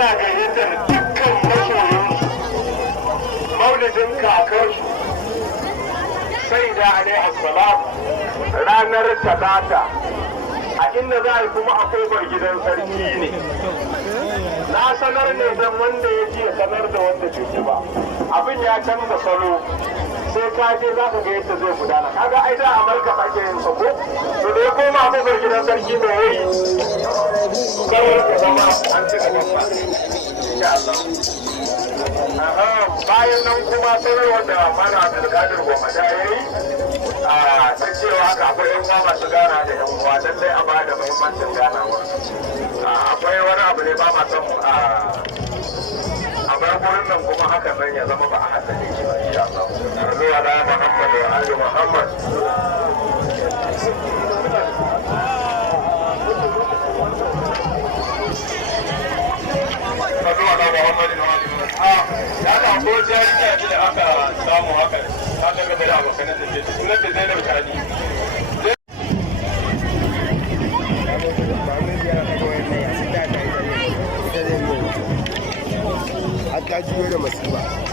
suna gayyatar dukkan masoyin maulidin kakarsu sai da alai assalam ranar talata a inda za a yi kuma a kofar gidan sarki ne. Na sanar ne don wanda ya ji ya sanar da wanda bai ji ba. Abin ya canza salo sai ka je za ka ga yadda zai gudana. Kaga ai da Amurka ake yin sa ko? To da ya koma kofar gidan sarki mai yayi kawai ka zama an cika gaba. Insha Allah. Bayan nan kuma sanarwar da mana Abdulkadir Gwamnati ya yi ta cewa haka akwai yan uwa masu gana da yan uwa lallai a bada muhimmancin ganawa. Akwai wani abu ne ba ma son a bar gurin nan kuma hakan nan ya zama ba a haddade shi ba insha Allah. Zuwa da Muhammad wa Ali Muhammad. Zuwa da Muhammad wa Ali ya da ko jariya da aka samu haka aka ga da abokan da ke sunan da Zainab Tani ta juyo da masifa